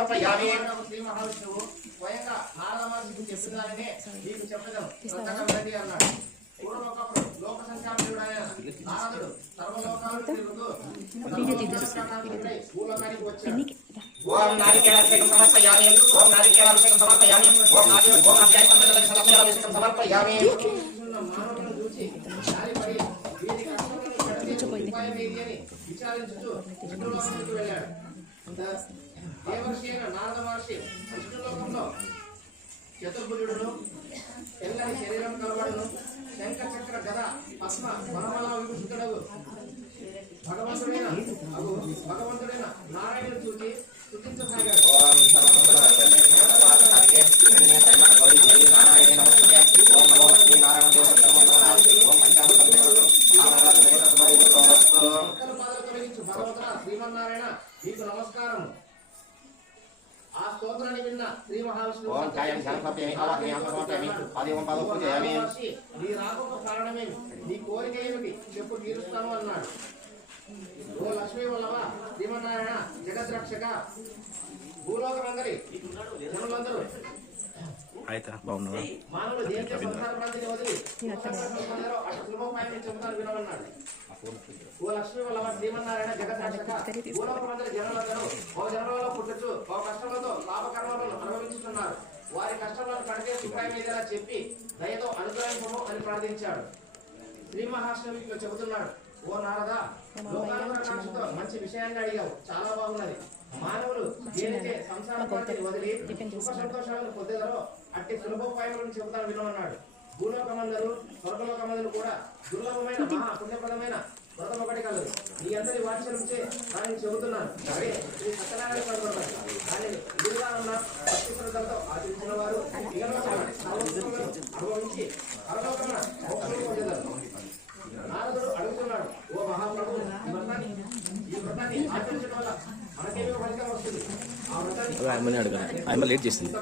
సమర్పయామి శ్రీ మహావిష్ణువు స్వయంగా నారదమహర్షి చెప్పిన దానినే నీకు చెప్పడం ప్రసంగం అన్నాడు. పూర్వకప్పుడు దేవర్షి అయిన నారద మహర్షి విష్ణులోకంలో చతుర్భుజుడును తెల్లని శరీరం కలవాడును శంఖ చక్ర గద పద్మ వనమల విభూషితుడగు. భగవంతుడైన అగు భగవంతుడైన నారాయణుడు చూసి నారాయణ నమస్తే ఓం నమో శ్రీమన్నారాయణ మీకు నమస్కారం స్తోత్రాన్ని విన్న శ్రీ మహావిష్ణువు ఓం కాయం పూజయామి నీ రాకకు కారణమేమి? నీ కోరిక ఏమిటి? చెప్పు తీరుస్తాను అన్నాడు. ఓ లక్ష్మీ వల్లవ శ్రీమన్నారాయణ జగద్రక్షక భూలోకమందరి జనులందరూ అయితే మానవులు దేనికే సంసార ప్రాంతిని వదిలి అటు చెబుతాను వినమన్నాడు. ఓ లక్ష్మీ వల్లవ శ్రీమన్నారాయణ జగద్రక్షక భూలోకమందరి జనులందరూ వారి కష్టములను కడిగే ఉపాయం ఏదైనా చెప్పి దయతో అనుగ్రహించము అని ప్రార్థించాడు. శ్రీ మహాష్ణవి ఇట్లా చెబుతున్నాడు ఓ నారద లోకానుకాంక్షతో మంచి విషయాన్ని అడిగావు. చాలా బాగున్నది. మానవులు దేనికే సంసార పార్టీని వదిలి సుఖ సంతోషాలను పొందేదరో అట్టి సులభోపాయములను చెబుతాను వినమన్నాడు. భూలోకమందరు స్వర్గలోకమందరు కూడా దుర్లభమైన మహా పుణ్యప్రదమైన వ్రతం ఒకటి కలదు ఈ అందరి వాత్సల్యంచే దానిని చెబుతున్నాను. అదే శ్రీ సత్యనారాయణ వ్రతం దానిని ఇదిగా శ్రద్ధలతో ఆచరించిన వారు ఇహలోకమున సర్వసుఖములను అనుభవించి పరలోకమున మోక్షమును పొందేదారు నారదుడు అడుగుతున్నాడు. ఓ మహాప్రభు ఈ వ్రతాన్ని ఈ వ్రతాన్ని ఆచరించడం వల్ల మనకేమో ఫలితం వస్తుంది ఆ వ్రతాన్ని ఆయమ్మని అడగాలి ఆయమ్మ లేట్ చేసింది.